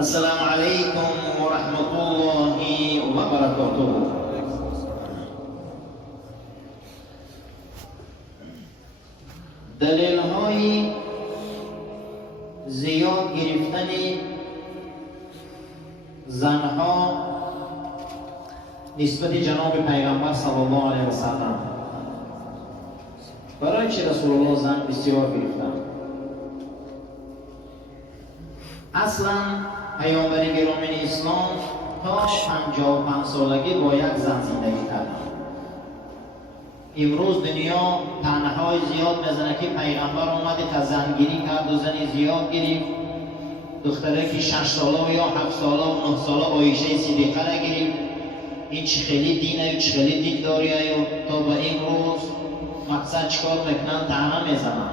السلام عليكم ورحمة الله وبركاته. دلیل های زیاد گرفتن زنها نسبت جناب پیغمبر صلی الله علیه و سلم. برای چه رسول الله زن بسیار گرفتن؟ اصلا پیامبر گرامی اسلام تا 55 سالگی با یک زن زندگی کردن. امروز دنیا طعنه‌های زیاد میزنه که پیغمبر اومده تا زنگیری کرد و زنی زیاد گرفت. دختره که 6 ساله و یا 7 ساله و 9 ساله عایشه صدیقه را گرفت. این چه خیلی دینه و چه خیلی دینداریه و تا به امروز مقصد چکار میکنن؟ طعنه میزنن.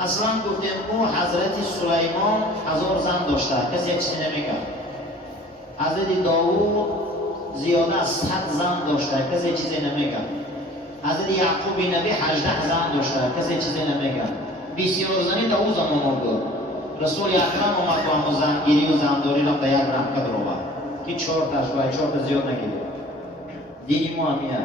اصلا گفتیم او حضرت سلیمان 1000 زن داشته، کسی یک چیزی نمیگه. حضرت داوود زیاده از 100 زن داشته، کسی چیزی نمیگه. حضرت یعقوب نبی 18 زن داشته، کسی چیزی نمیگه. بسیار زنی تا او زمان بود. رسول اکرم اومد و همون زنگیری و زنداری را به یک رقم رو آورد که 4 تا زیاد نگیره. دینی ما همیه.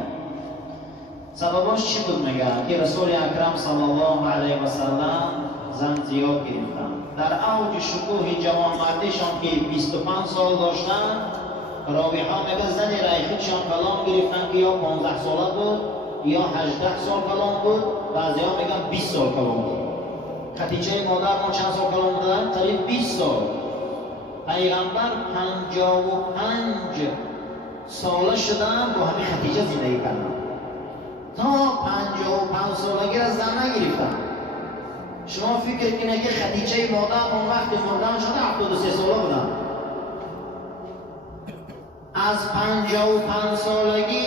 سبباش چی بود میگه؟ که رسول اکرم صلی الله علیه و سلم زن زیاد گرفتن. در اوج شکوه جوانمردیشان که 25 سال داشتن، راوی ها میگه زن رایخیدشان کلام گرفتن که یا 15 ساله بود یا 18 سال کلام بود، بعضی ها میگن 20 سال کلام بود. خدیجه مادر ما چند سال کلام بودن؟ قریب 20 سال. پیغمبر 55 ساله شدن با همین خدیجه زندگی کردن. تا 55 سالگی را زن نگرفتن. شما فکر کنید که خدیجه مادر اون وقت مردن شده 73 ساله بودن. از 55 سالگی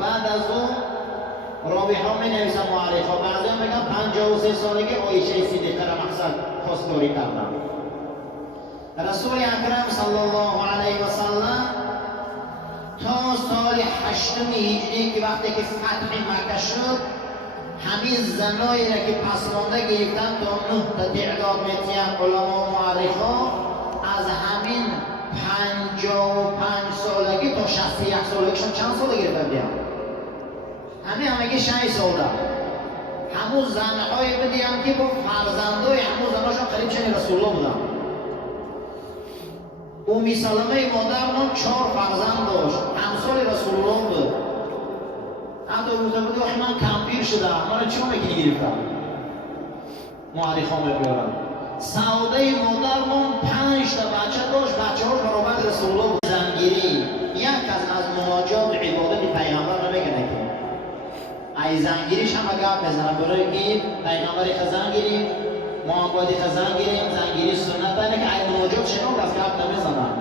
بعد از اون راوی ها می نویسن معرفا، بعضی هم میگن 53 سالگی عایشه صدیقه را مقصد خواستگاری کردن. رسول اکرم صلی الله علیه و سلم تا سال 8 هجری که وقتی که فتح مکه شد، همین زنایی را که پسمانده گرفتن تا 9 تا تعداد میتین علما و معرفا، از همین 55 سالگی تا 61 سالگیشون چند سال گرفتن بیان؟ همه 6 ساله. همون زنهای بدیم که با فرزندای همون زنهاشون قریب چنین رسول الله بودن. امی سلمه مادرمون 4 فرزند داشت، همسال رسول الله بود. حتی روزه بودی وقتی من کمپیر شدم، من چون میکنی گرفتم؟ معرخ ها میبیارم. سعوده مادرمون 5 تا بچه داشت، بچه ها برابر رسول الله بود. زنگیری یک از مناجات عبادت پیغمبر نمیگه نکنه. ای زنگیریش هم گفت بزنم برای که پیغمبر خزن گیریم، ما هم باید خزن گیریم. زنگیری سنت اینه که ای مناجات شنو از گفت نمیزنن.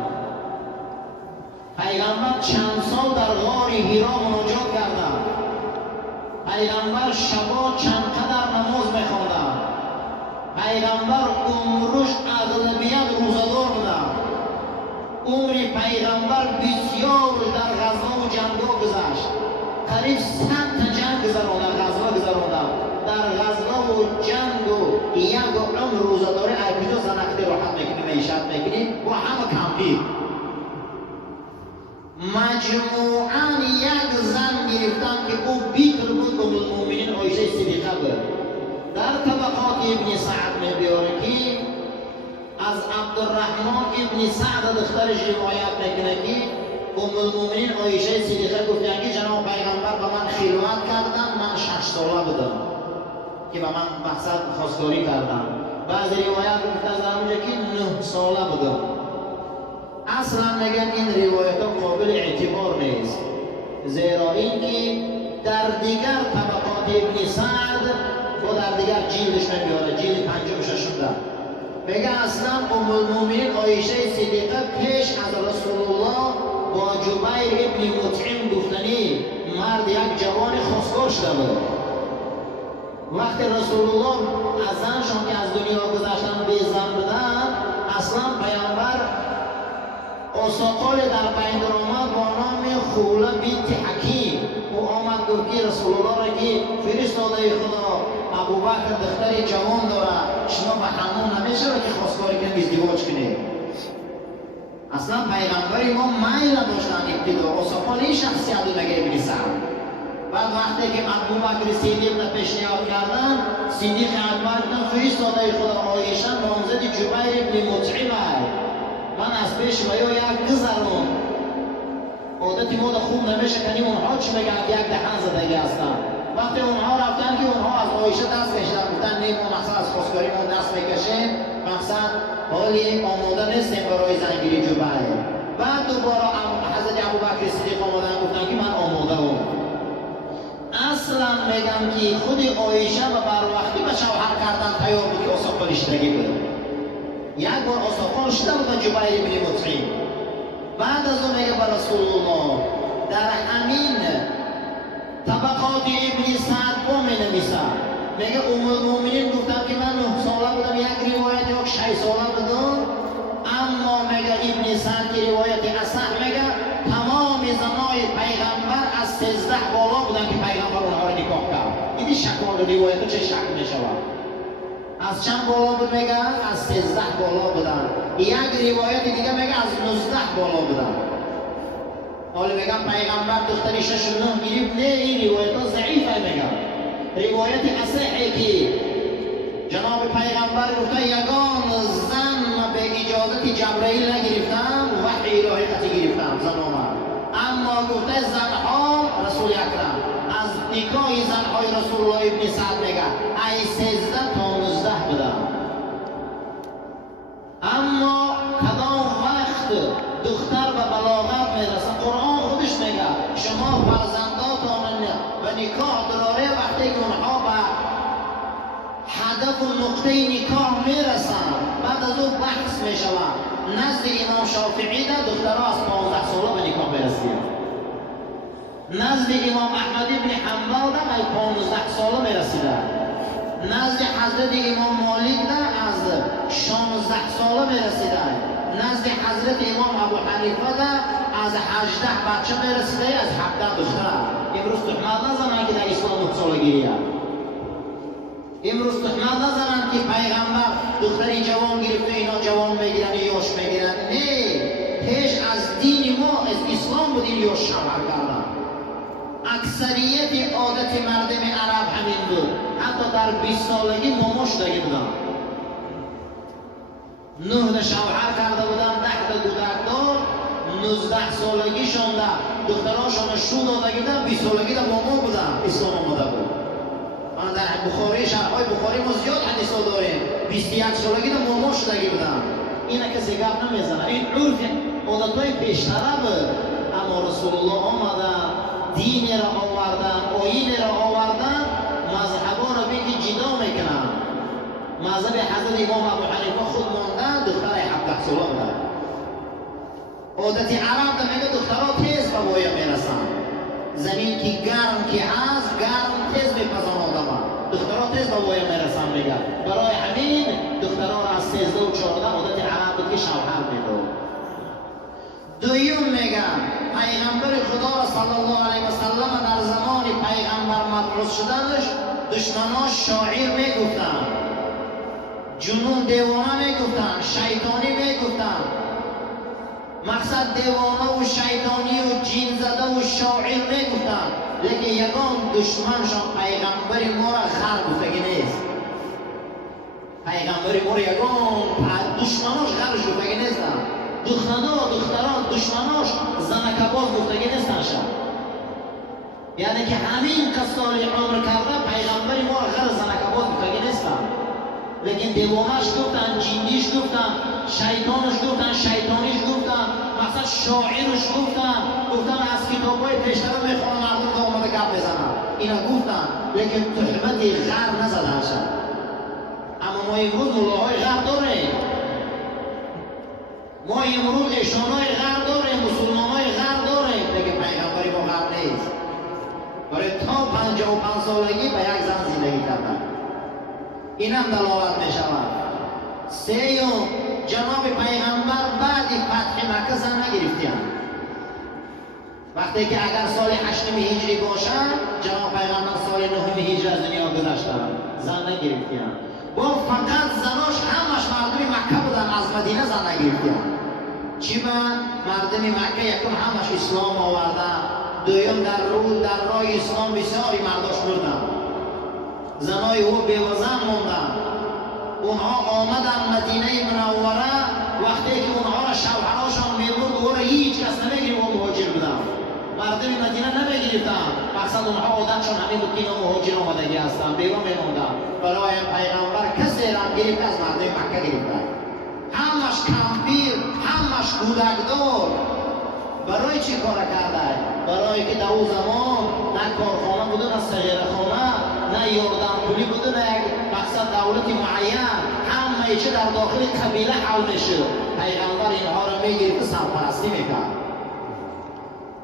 پیغمبر چند سال در غار حرا مناجات کردن. پیغمبر شبا چند قدر نماز میخواندن. پیغمبر عمرش اغلبیت روزدار بودن. عمر پیغمبر بسیار در غزا و جنگا گذشت. قریب 100 تا جنگ گذراندن، غزا گذراندن. در غزا و جنگ و یک عمر روزداری ایبیدو زنختی راحت میکنی، معیشت میکنی و همه کمپیر. مجموعاً یک زن گرفتن که او بیکر بود و المؤمنین عایشه صدیقه بود. در طبقات ابن سعد میبیاره که از عبدالرحمن ابن سعد دخترش روایت میکنه که المؤمنین عایشه صدیقه گفتن که جناب پیغمبر به من خلوت کردن، من 6 ساله بودم که به من مقصد خواستگاری کردن. بعضی روایت گفتن زنونجا که 9 ساله بودم. اصلا میگن این روایت ها قابل اعتبار نیست، زیرا اینکه در دیگر طبقات ابن سعد و در دیگر جیلش میبیاره، جیل 5 و 6 میگه اصلا ام المؤمنین عایشه صدیقه پیش از رسول الله با جبیر ابن مطعم گفتنی مرد یک جوان خواستگار شده بود. وقتی رسول الله از زنشان که از دنیا گذشتن به زن بودن، اصلا پیامبر اوساقال در بین در آمد با نام خوله بنت حکیم. او آمد گفت که رسول الله را که فرستاده خدا ابوبکر دختر جوان داره، شما به همون نمیشه که خواستگاری کنید ازدواج کنید. اصلا پیغمبری ما میل نداشتن ابتدا اصفال این شخصیت رو نگه بریسن. بعد وقتی که ابو بکر صدیق را پیشنهاد کردن، صدیق اکبر گفتن فرستاده خدا عایشه نامزد جبیر ابن مطعمه، من از پیش و یا یک گذرم عادتی ما دا خوب نمیشه کنیم اونها چی بگن که یک دهن زدگی هستن. وقتی اونها رفتن که اونها از عایشه دست کشیدن گفتن نه ما مقصد از خواستگاریمون دست میکشیم، مقصد حالی آماده نیستیم برای زنگیری جبیر. بعد دوباره حضرت ابوبکر صدیق آمدن گفتن که من آماده هم. اصلا میگم که خود عایشه و بر وقتی به شوهر کردن تیار بود که اصفال اشترکی بود. یک بار اصفال شده بود به جبیر ابن مطعم. بعد از اون میگه به رسول الله در همین طبقات ابن سعد با می نمیسه، میگه ام المؤمنین گفتم که من 9 ساله بودم، یک روایت یک 6 ساله بودم، اما میگه ابن سعد که روایت اصح میگه تمام زنای پیغمبر از 13 بالا بودن که پیغمبر اونها رو نکاح کرد. این شکل روایت چه شک میشود؟ از چند بالا بود میگه؟ از 13 بالا بودن. یک روایت دیگه میگه از 19 بالا بودن. حالا میگم پیغمبر دختری 6 و 9 گرفت، نه این روایت ها ضعیفه میگم. روایت اصحی که جناب پیغمبر گفته یگان زن به اجازت جبرائیل نگرفتم، وحی الهی قطعی گرفتم زنها، اما گفته زنها رسول اکرم از نکاح زنهای رسول الله ابن سعد میگه ای 13 تا 19 بودن. اما کدام وقت دختر به بلاغت میرسه؟ قرآن خودش میگه شما فرزنداتان به نکاح دراره وقتی که اونها به هدف و نقطه نکاح میرسن، بعد از اون بحث میشود. نزد امام شافعی ده دخترها از 15 ساله به نکاح میرسید، نزد امام احمد ابن حنبل ده از 15 ساله میرسیده، نزد حضرت امام مالک ده از 16 ساله میرسیده، نزد حضرت امام ابو حنیفه ده از 18 بچه میرسیده، از 17 دختر. امروز تهمت نزنن که در اسلام 9 سالگیه، امروز تهمت نزنن که پیغمبر دختری جوان گرفته اینا جوان میگیرن یاش میگیرن. نه، پیش از دین ما از اسلام بود این یاش شوهر کردن. اکثریت عادت مردم عرب همین بود، حتی در 20 سالگی ماما شدگی بودن، 9 شوهر کرده بودن، 10 کودک دار، 19 سالگیشون ده دختراشون شو دادگی ده، 20 سالگی ده ماما بودن. اسلام آمده بود. من در بخاری شرحای بخاری ما زیاد حدیث ها داریم، 21 سالگی ده ماما شدگی بودن. اینا کسی گپ نمیزنه، این عرف عادتهای پیشتره بود. اما رسول الله آمدن دین را آوردن، آیین را آوردن، مذهبا را بگی جدا میکنن. مذهب حضرت امام ابو حنیفه خود ماندن، دختر 17 ساله بودن. عادت عرب ده میگه دخترها تیز به بایا میرسن، زمین که گرم که هست گرم تیز میپزن آدم، دخترها تیز به بایا میرسن میگه. برای همین دخترها را از 13 و 14 عادت عرب بود که شوهر میداد. دویم میگم پیغمبر خدا صلی الله علیه و سلم در زمان پیغمبر مبعوث شدنش دشمناش شاعر میگفتن، جنون دیوانه میگفتن، شیطانی میگفتن. مقصد دیوانه و شیطانی و جین زده و شاعر میگفتن، لیکن یگان دشمنشان پیغمبر ما را خر گفتگی نیست. پیغمبر ما را یگان دشمناش خرش گفتگی نیستن. دختران دشمناش زنکباز گفتگی نیستن شد. یعنی که همین کسال عمر کرده پیغمبر ما را غیر زنکباز گفتگی نیستن، لیکن دیوانش گفتن، جینیش گفتن، شیطانش گفتن، شیطانیش گفتن، مثلا شاعرش گفتن از کتابای پیشتر میخوانن مردم که آمده گپ بزنن، اینا گفتن، لیکن تهمت غر نزدن شد. اما ما امروز ملاهای غر داریم، ما امروز ایشانای غر داریم، مسلمانای غر داریم، لیکن پیغمبری ما غر نیست. برای تا 55 سالگی به یک زن زندگی کردن. این هم دلالت می شود. سیوم جناب پیغمبر بعد فتح مکه زن نگرفتیم. وقتی که اگر سال 8 هجری باشد جناب پیغمبر سال 9 هجری از دنیا گذشتن، زن نگرفتیم. با فقط زناش همش مردم مکه بودن، از مدینه زن نگرفتیم. چی با مردم مکه یکم همش اسلام آوردن، دویم در راه اسلام بسیاری مرداش مردن، زنای او بیوزن موندن. اونها آمدن مدینه منوره، وقتی که اونها را شوهراشان میبرد او را هیچ کس نمیگرفت و مهاجر بودن، مردم مدینه نمیگرفتن، مقصد اونها عادتشون همین بود که اینا مهاجر آمدگی هستن، بیرون میموندن. برای پیغمبر کسی را گرفت از مردم مکه گرفتن، همش کمپیر، همش کودکدار. برای چی کار کرده؟ برای که در اون زمان نه کارخانه بوده، نه صغیرخانه، نه یاردن پولی بوده، نه یک مقصد دولتی معین، همه چی در داخل قبیله حل میشد. پیغمبر اینها را میگرفت و سرپرستی میکرد.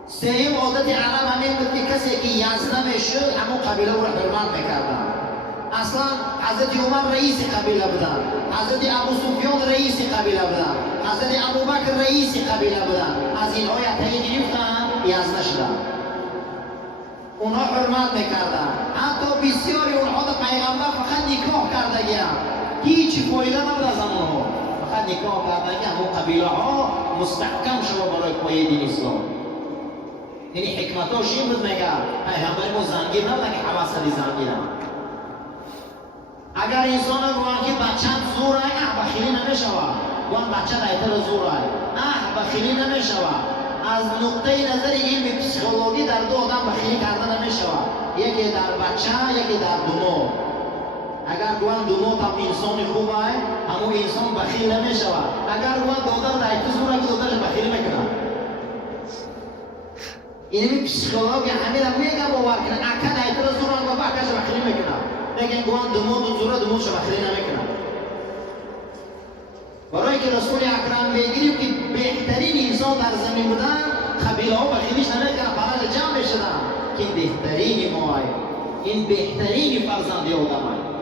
سوم عادت عرب همین بود که کسی که یزده میشد همون قبیله او را حرمت میکردن. اصلا حضرت عمر رئیس قبیله بودن، حضرت ابو سفیان رئیس قبیله بودن، حضرت ابوبکر رئیس قبیله بودن. از اینها یتهی گرفتن، یزده شدن. اونها حرمت میکردن. حتی بسیاری اونها در پیغمبر فقط نکاح کردگی‌اند، هیچ فایده نبود از اونها، فقط نکاح کردگی همون قبیله ها مستحکم شد برای پایه دین اسلام. یعنی حکمتاش این بود، میگه پیغمبر ما زنگیر نبودن که حواسلی زنگیرن. اگر انسان روان که بچه زور های بخیلی نمیشود، وان بچه دایتر زور های بخیلی نمیشود. از نقطه نظر علم پسیکولوژی در دو آدم بخیلی کرده نمیشود، یکی در بچه، یکی در دمو. اگر گوان دمو تا انسان خوب های همون انسان بخیل نمیشود. اگر گوان دادر دایتر زور های که دادرش بخیلی میکنه. این پسیکولوژی همین را میگه باور کنه، اکا دایتر زور های بابا اکاش بخیلی میکنه، لیکن گوان دمو دو زوره دموش بخیلی نمیکنه. برای که رسول اکرم بگیریم که بهترین انسان در زمین بودن، قبیله ها بخیلیش نمیکنه، فرق جمع شدن که این بهترین ماه، این بهترین فرزندی آدم های.